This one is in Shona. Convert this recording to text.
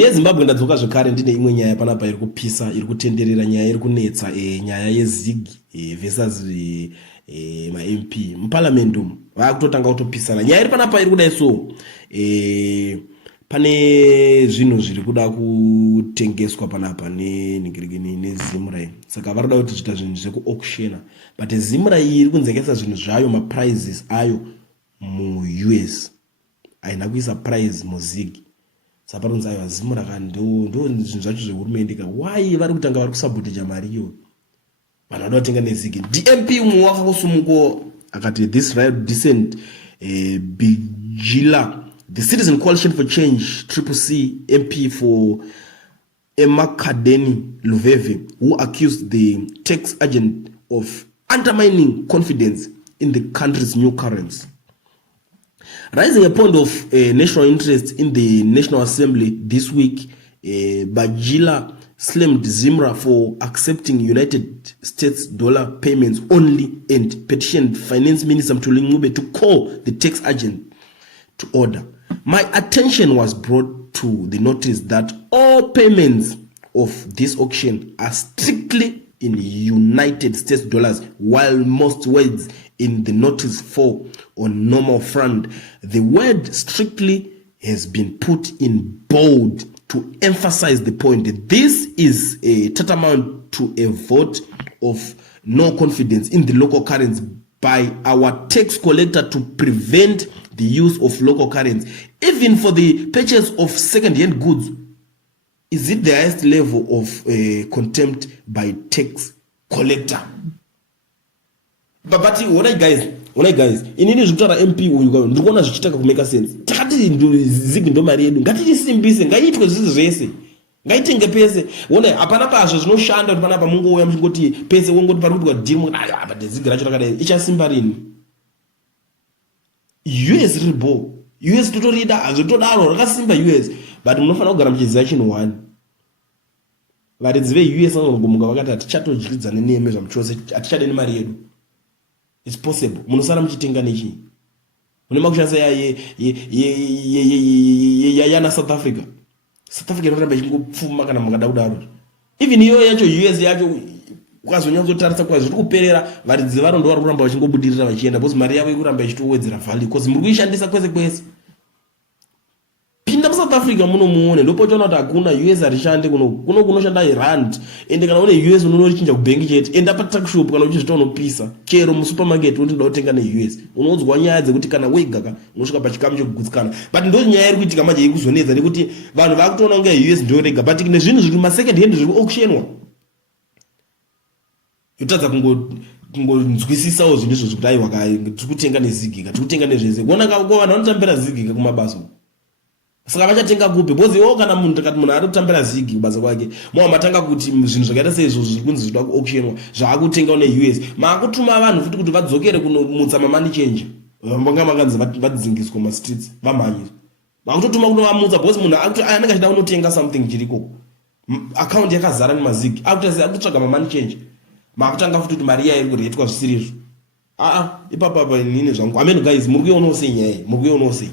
yeZimbabwe ndadzoka zvekare ndine imwe nyaya panapa iri kupisa, iri kutenderera, nyaya iri kunetsa, nyaya yeZig versus ma-MP muparliament umu vakutotanga kutopisana. Nyaya iri panapa iri kudai so pane zvinhu zviri kuda kutengeswa panapa neZimra, saka vari kuda kuti zviita zvinhu zvekuauctiona, but Zimra iyi iri kunzengesa zvinhu zvayo, maprizes ayo mu-US haina kuisa prize muZig. Saparonza ayo Zimra kandi ndo zvinhu zvacho zvehurumende ka why vari kutanga vari kusaboteja mariyo vanhu vada kutenga neZig. DMP umwe wakangosumuko akati this right decent Bijila, the Citizen Coalition for Change CCC MP for Emakadeni Luveve, who accused the tax agent of undermining confidence in the country's new currency. Raising a point of national interest in the National Assembly this week, Bajila slammed Zimra for accepting United States dollar payments only and petitioned Finance Minister Mthuli Ncube to call the tax agent to order. My attention was brought to the notice that all payments of this auction are strictly in United States dollars, while most words in the notice fall on normal front. The word strictly has been put in bold to emphasize the point. This is a tantamount to a vote of no confidence in the local currency by our tax collector to prevent the use of local currency, even for the purchase of second-hand goods. Is it the highest level of contempt by tax collector? But what I guys, inini zvekutaura MP uyu ndikuona zvichitaka kumeka sense. Takati Zig ndo mari yedu, ngatisimbise, ngaitwe zvisi zvese, ngaitenge pese. Wona apana pazvo zvinoshanda kuti panapa mungouya muchingoti pese wongoti pari kuitwa deal, but Zig racho rakadai ichasimba rini. US ribo, US totorida azvotodaro rakasimba US, but munofanira kugara muchiziva chinhu one. Varidzi veUS vanogomuka vakati hatichatojiridzane nemi zvamuchose, hatichadeni mari yedu. It's possible. Munosara muchitenga nechi. Munema kushanisa yana South Africa. South Africa inoramba ichingopfuma kana mukada kudaro. Even iyo yacho US yacho ukazonyatsotarisa kwa zviri kuperera, varidzi varo ndo vari kuramba vachingobudirira vachienda because mari yavo ikuramba ichitowedzera value because muri kuishandisa kwese kwese. Pinda South Africa munomuone ndopochaona kuti hakuna US harishande kunoshanda rand, ende kana une US unonochinja kubank chete, enda patax shop kana uchizvita unopisa chero musupermarket kuti ndoda kutenga neUS, unodzwa nyaya dzekuti kana wega unosvika pachikamu chekugutsikana. But ndo nyaya iri kuitika manje ikuzonedza nekuti vanhu vakutoona kunge US ndio rega, but nezvinhu zviri ma second hand zviri auctionwa yotadza kungonzwisisawo zvinhu izvo zvekuti aiwa tikutenga neZig, tikutenga nezvese kuona vanhu vanotambira Zig kumabasa. Saka vachatenga kupi because kana munhu ari kutambira Zig kubasa kwake matanga kuti zvinhu zvakaita seizvo zviri kunzi zvida kuauctionwa zvaakutenga neUS maakutuma vanhu futi kuti vadzokere kunomutsa money change, vanga makanzi vadzingiswa mastreets vamhanyira vakutotuma kunovamutsa because munhu anenge achida kunotenga something chiriko account yakazara nemazig akutotsvaga money change maakutanga futi kuti mari iri kuretwa zvisirizvo. Ipapa inini zvangu amen guys, muri kuionawo sei nyaya iyi, muri kuionawo sei?